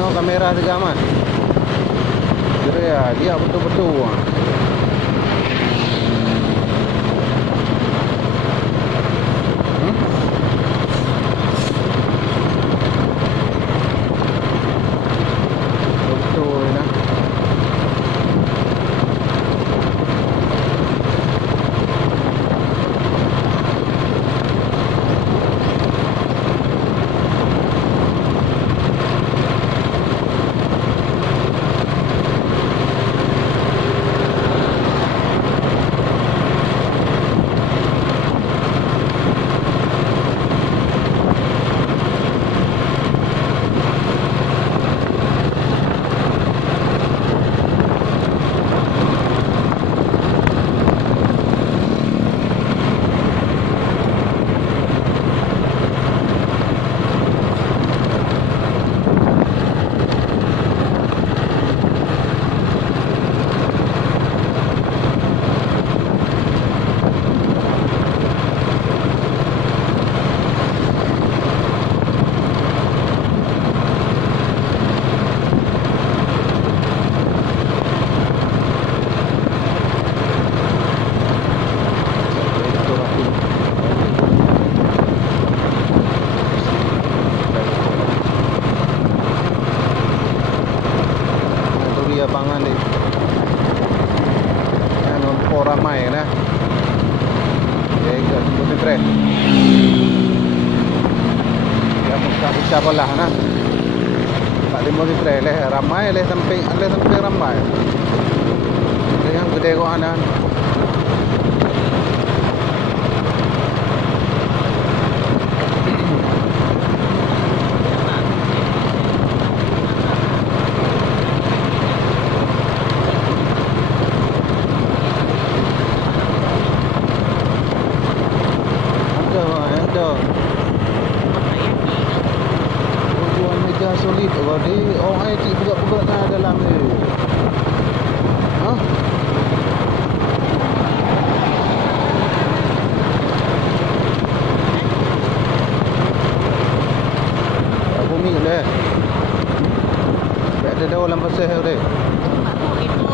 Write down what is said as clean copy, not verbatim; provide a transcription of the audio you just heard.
no kamera juga mah. Jadi ya dia betul-betul. Betul nah. Abangan di orang ramai nah. Ya ke Timur Tre. Ya buka belah nah. Pak Timur Tre leh ramai leh sampai ramai. Yang gede kok ana. Jual meja solid di orang IT buka-buka kat dalam ni. Ha? Aku ni dah. Tak ada dalam pasal dia. Itu